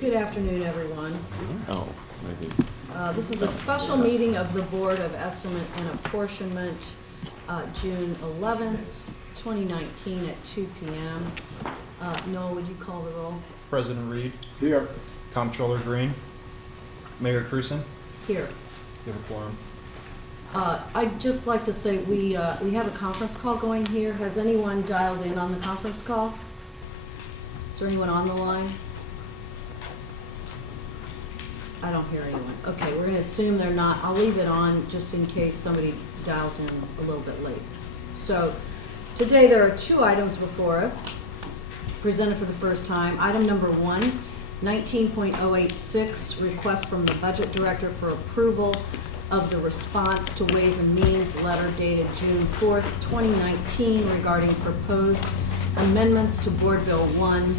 Good afternoon, everyone. Oh, maybe. This is a special meeting of the Board of Estimate and Apportionment, June 11th, 2019 at 2 p.m. Noel, would you call the roll? President Reed, Here. Comptroller Green, Mayor Cruzen. Here. You have a quorum. I'd just like to say we have a conference call going here. Has anyone dialed in on the conference call? Is there anyone on the line? I don't hear anyone. Okay, we're going to assume they're not. I'll leave it on just in case somebody dials in a little bit late. So today there are two items before us, presented for the first time. Item number 1, 19.086, request from the Budget Director for approval of the response to Ways and Means letter dated June 4th, 2019 regarding proposed amendments to Board Bill 1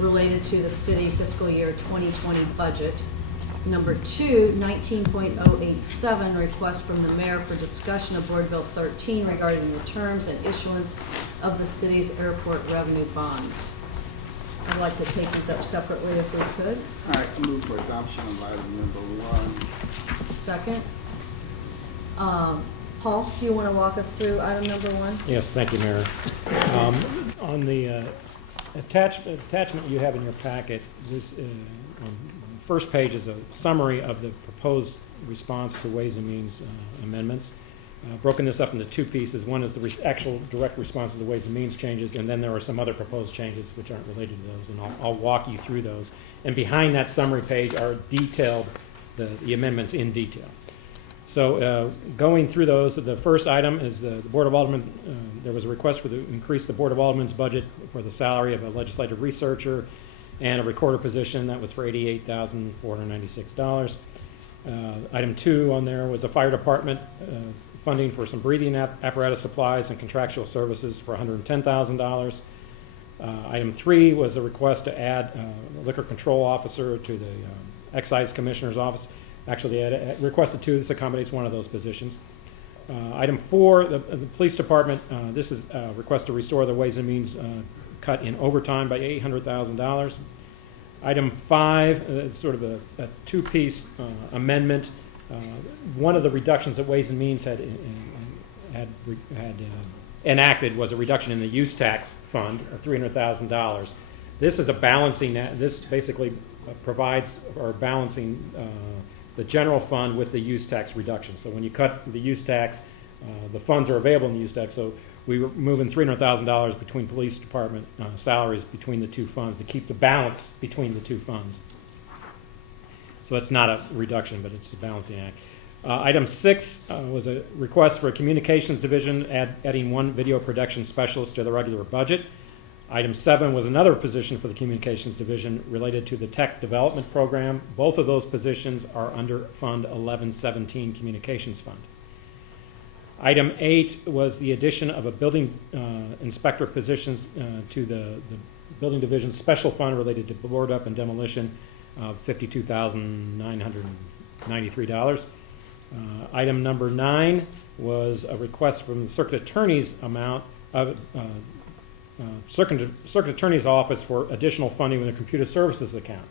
related to the city fiscal year 2020 budget. Number 2, 19.087, request from the mayor for discussion of Board Bill 13 regarding the terms and issuance of the city's airport revenue bonds. I'd like to take these up separately if we could. All right, I move for adoption of item number 1. Second. Paul, do you want to walk us through item number 1? Yes, thank you, Mayor. On the attachment you have in your packet, this on the first page is a summary of the proposed response to Ways and Means amendments. Broken this up into two pieces. One is the actual direct response to the Ways and Means changes, and then there are some other proposed changes which aren't related to those, and I'll walk you through those. And behind that summary page are detailed, the amendments in detail. So going through those, the first item is the Board of Aldermen. There was a request to increase the Board of Aldermen's budget for the salary of a legislative researcher and a recorder position. That was for $88,496. Item 2 on there was a fire department funding for some breathing apparatus supplies and contractual services for $110,000. Item 3 was a request to add a liquor control officer to the excise commissioner's office. Actually, they had requested 2. This accommodates one of those positions. Item 4, the police department. This is a request to restore the Ways and Means cut in overtime by $800,000. Item 5, sort of a two-piece amendment. One of the reductions that Ways and Means had enacted was a reduction in the use tax fund of $300,000. This is a balancing. This basically provides or balancing the general fund with the use tax reduction. So when you cut the use tax, the funds are available in the use tax. So we were moving $300,000 between police department salaries between the two funds to keep the balance between the two funds. So it's not a reduction, but it's a balancing act. Item 6 was a request for a communications division, adding 1 video production specialist to the regular budget. Item 7 was another position for the communications division related to the tech development program. Both of those positions are under Fund 1117 Communications Fund. Item 8 was the addition of a building inspector positions to the building division's special fund related to board up and demolition of $52,993. Item number 9 was a request from the circuit attorney's Circuit Attorney's Office for additional funding in the computer services account.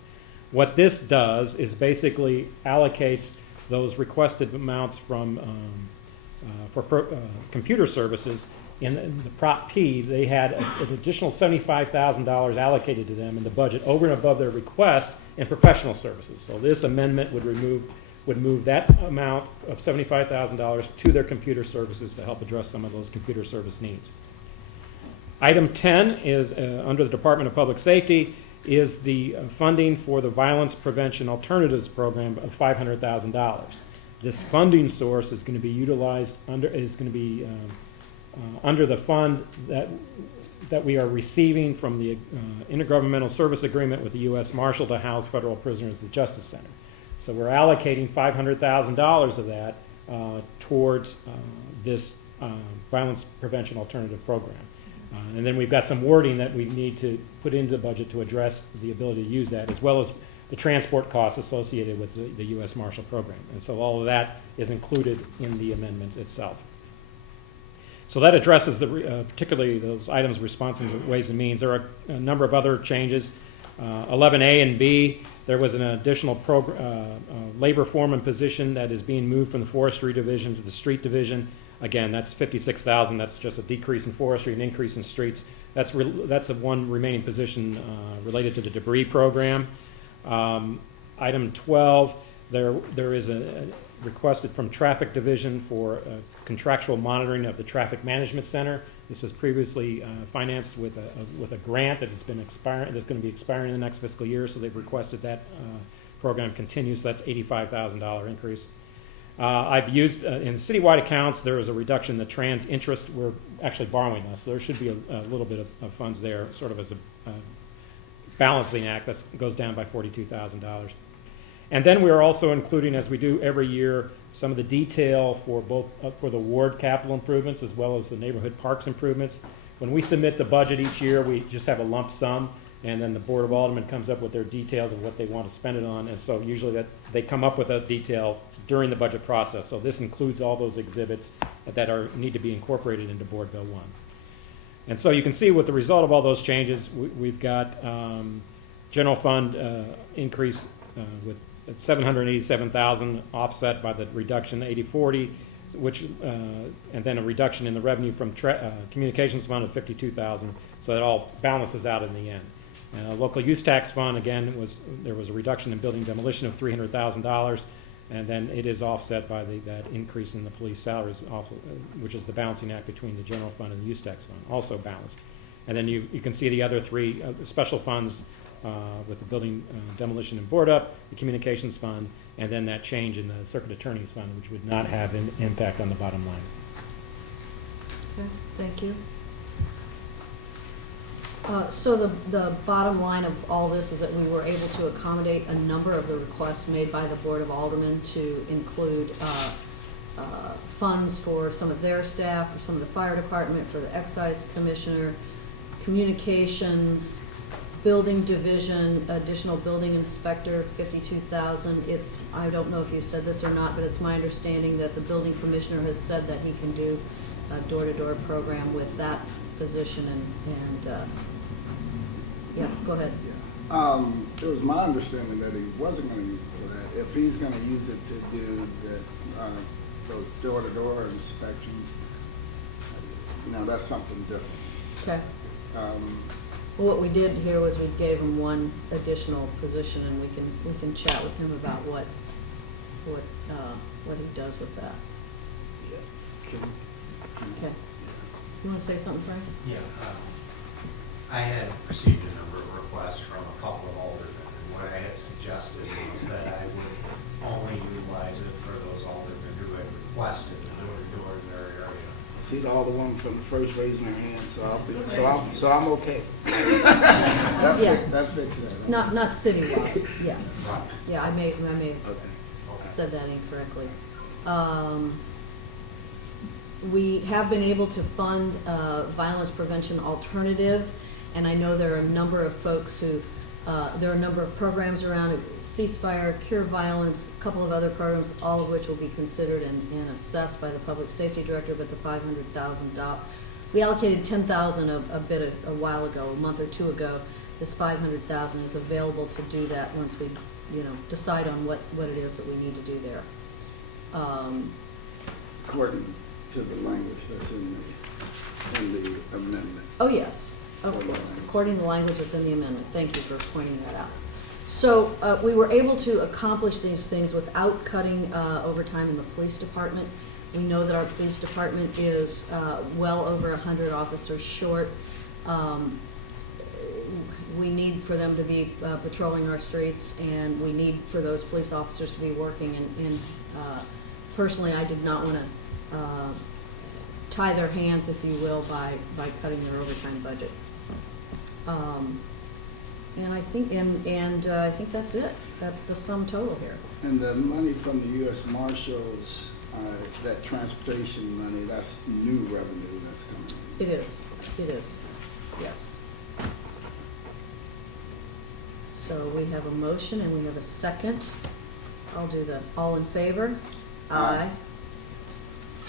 What this does is basically allocates those requested amounts from computer services. In the Prop P, they had an additional $75,000 allocated to them in the budget over and above their request in professional services. So this amendment would move that amount of $75,000 to their computer services to help address some of those computer service needs. Item 10 is under the Department of Public Safety is the funding for the Violence Prevention Alternatives Program of $500,000. This funding source is going to be utilized under the fund that we are receiving from the Intergovernmental Service Agreement with the U.S. Marshal to house federal prisoners at the Justice Center. So we're allocating $500,000 of that towards this Violence Prevention Alternative Program. And then we've got some wording that we need to put into the budget to address the ability to use that, as well as the transport costs associated with the U.S. Marshal Program. And so all of that is included in the amendment itself. So that addresses particularly those items responsive to Ways and Means. There are a number of other changes 11A and B, there was an additional labor foreman position that is being moved from the forestry division to the street division. Again, that's 56,000. That's just a decrease in forestry, an increase in streets. That's the one remaining position related to the debris program. Item 12, there is a requested from traffic division for contractual monitoring of the traffic management center. This was previously financed with a grant that has been expiring. That's going to be expiring in the next fiscal year. So they've requested that program continue. So that's $85,000 increase. I've used in citywide accounts. There was a reduction in the trans interest. We're actually borrowing less. So there should be a little bit of funds there, sort of as a balancing act. That goes down by $42,000. And then we are also including, as we do every year, some of the detail for both for the ward capital improvements as well as the neighborhood parks improvements. When we submit the budget each year, we just have a lump sum, and then the Board of Aldermen comes up with their details of what they want to spend it on. And so usually that they come up with a detail during the budget process. So this includes all those exhibits that need to be incorporated into Board Bill 1. And so you can see with the result of all those changes, we've got general fund increase with $787,000 offset by the reduction 80/40, which and then a reduction in the revenue from communications fund of $52,000. So it all balances out in the end. Local use tax fund, again, there was a reduction in building demolition of $300,000, and then it is offset by that increase in the police salaries, which is the balancing act between the general fund and the use tax fund, also balanced. And then you can see the other three special funds with the building demolition and board up, the communications fund, and then that change in the circuit attorney's fund, which would not have an impact on the bottom line. Okay, thank you. So the bottom line of all this is that we were able to accommodate a number of the requests made by the Board of Aldermen to include funds for some of their staff, for some of the fire department, for the excise commissioner, communications, building division, additional building inspector, $52,000. I don't know if you said this or not, but it's my understanding that the building commissioner has said that he can do a door-to-door program with that position, and yeah, go ahead. It was my understanding that he wasn't going to use it for that. If he's going to use it to do those door-to-door inspections, that's something different. Okay. Well, what we did here was we gave him one additional position, and we can chat with him about what he does with that. Yeah. Okay. You want to say something, Frank? Yeah, I had received a number of requests from a couple of aldermen, and what I had suggested was that I would only utilize it for those aldermen who had requested the door-to-door in their area. I see all the ones from the first raising their hand, so I'm okay. That fixes that. Not citywide. Yeah. Right. Yeah, I may have Okay. said that incorrectly. We have been able to fund violence prevention alternative, and I know there are a number of folks who, there are a number of programs around it, Ceasefire, Cure Violence, a couple of other programs, all of which will be considered and assessed by the Public Safety Director, but the $500,000, we allocated $10,000 a while ago, a month or two ago. This $500,000 is available to do that once we, decide on what it is that we need to do there. According to the language that's in the amendment. Oh, yes, of course, according to the language that's in the amendment. Thank you for pointing that out. So we were able to accomplish these things without cutting overtime in the police department. We know that our police department is well over 100 officers short. We need for them to be patrolling our streets, and we need for those police officers to be working. And personally, I did not want to tie their hands, if you will, by cutting their overtime budget. And I think I think that's it. That's the sum total here. And the money from the U.S. Marshals, that transportation money, that's new revenue that's coming in. It is, yes. So we have a motion and we have a second. I'll do the all in favor. Aye.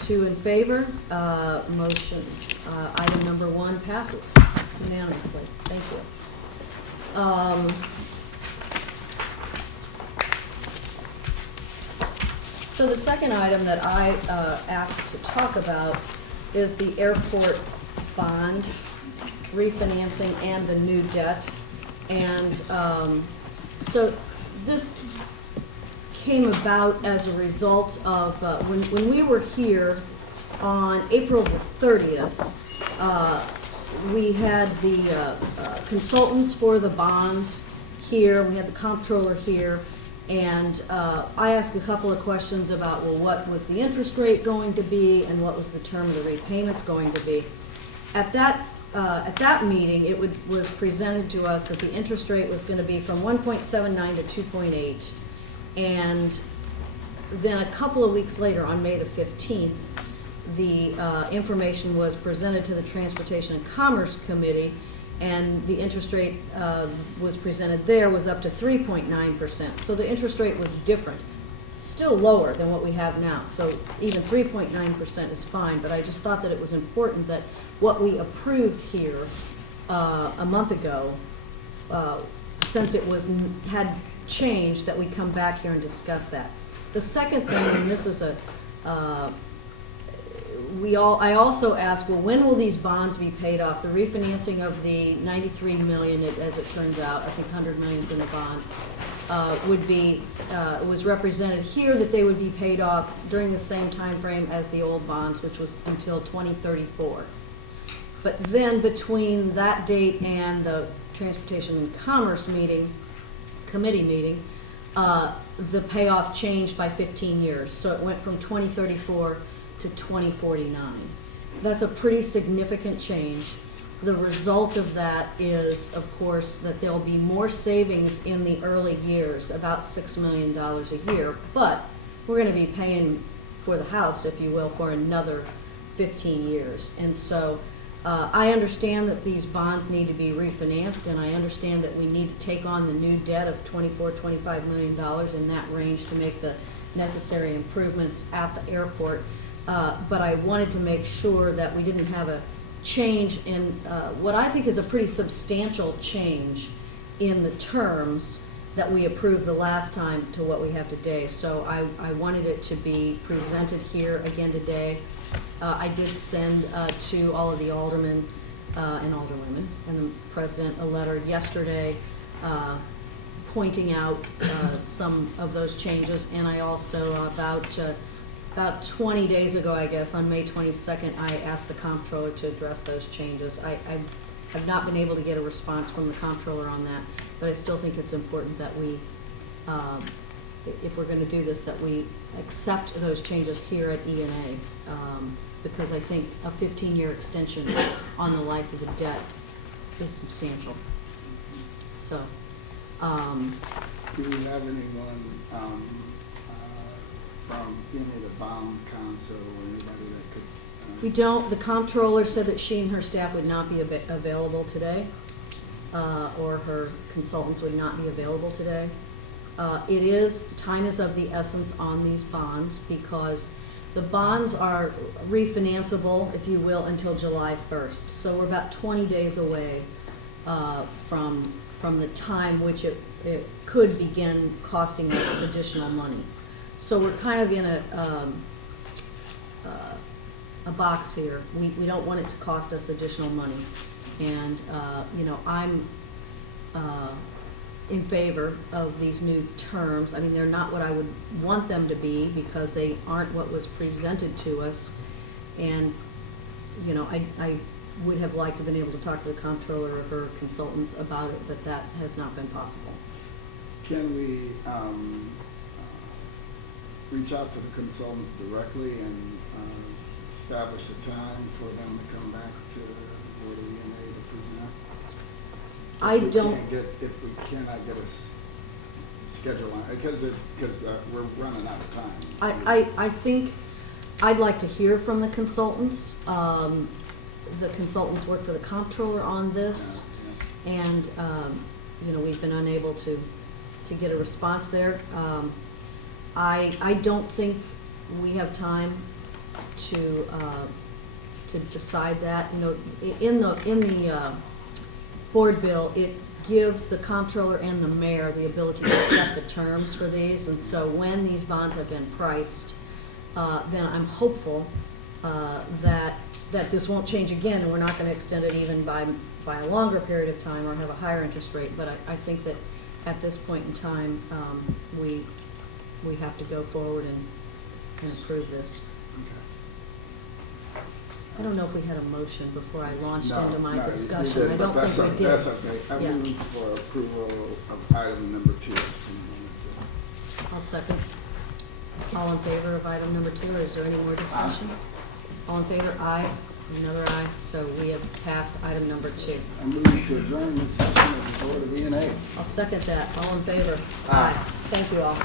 2 in favor. Motion, item number 1 passes unanimously. Thank you. So the second item that I asked to talk about is the airport bond refinancing and the new debt. And so this came about as a result of, when we were here on April the 30th, we had the consultants for the bonds here, we had the comptroller here, and I asked a couple of questions about, well, what was the interest rate going to be and what was the term of the repayments going to be. At that meeting, it was presented to us that the interest rate was going to be from 1.79 to 2.8, and then a couple of weeks later, on May the 15th, the information was presented to the Transportation and Commerce Committee, and the interest rate was presented there was up to 3.9%. So the interest rate was different. Still lower than what we have now. So even 3.9% is fine, but I just thought that it was important that what we approved here a month ago, since it had changed, that we come back here and discuss that. The second thing, and this is I also asked, well, when will these bonds be paid off? The refinancing of the $93 million, as it turns out, I think $100 million's in the bonds, was represented here that they would be paid off during the same time frame as the old bonds, which was until 2034. But then between that date and the Transportation and Commerce committee meeting, the payoff changed by 15 years. So it went from 2034 to 2049. That's a pretty significant change. The result of that is, of course, that there'll be more savings in the early years, about $6 million a year, but we're going to be paying for the house, if you will, for another 15 years. And so I understand that these bonds need to be refinanced, and I understand that we need to take on the new debt of $25 million in that range to make the necessary improvements at the airport. But I wanted to make sure that we didn't have a change in what I think is a pretty substantial change in the terms that we approved the last time to what we have today. So I wanted it to be presented here again today. I did send to all of the aldermen and alderwomen and the president a letter yesterday pointing out some of those changes, and I also about 20 days ago, I guess, on May 22nd, I asked the comptroller to address those changes. I have not been able to get a response from the comptroller on that, but I still think it's important that we, if we're going to do this, that we accept those changes here at E&A, because I think a 15-year extension on the life of the debt is substantial. So, do we have anyone from any of the bond council or anybody that could? we don't. The comptroller said that she and her staff would not be available today, or her consultants would not be available today. Time is of the essence on these bonds because the bonds are refinanceable, if you will, until July 1st. So we're about 20 days away from the time which it could begin costing us additional money. So we're kind of in a box here. We don't want it to cost us additional money. And, I'm in favor of these new terms. I mean, they're not what I would want them to be because they aren't what was presented to us. And, I would have liked to have been able to talk to the comptroller or her consultants about it, but that has not been possible. Can we reach out to the consultants directly and establish a time for them to come back to Board of E&A to present? If we cannot get a schedule on, because we're running out of time. I think I'd like to hear from the consultants. The consultants work for the comptroller on this, and we've been unable to get a response there. I don't think we have time to decide that. In the board bill, it gives the comptroller and the mayor the ability to set the terms for these. And so when these bonds have been priced, then I'm hopeful that this won't change again, and we're not going to extend it even by a longer period of time or have a higher interest rate. But I think that at this point in time, we have to go forward and approve this. I don't know if we had a motion before I launched into my you discussion. did, I don't but think we did. That's okay. I Yeah. move for approval of item number 2. I'll second. All in favor of item number 2, or is there any more discussion? All in favor? Aye. Another aye. So we have passed item number 2. I move to adjourn this session of the Board of E&A. I'll second that. All in favor? Aye. Thank you all.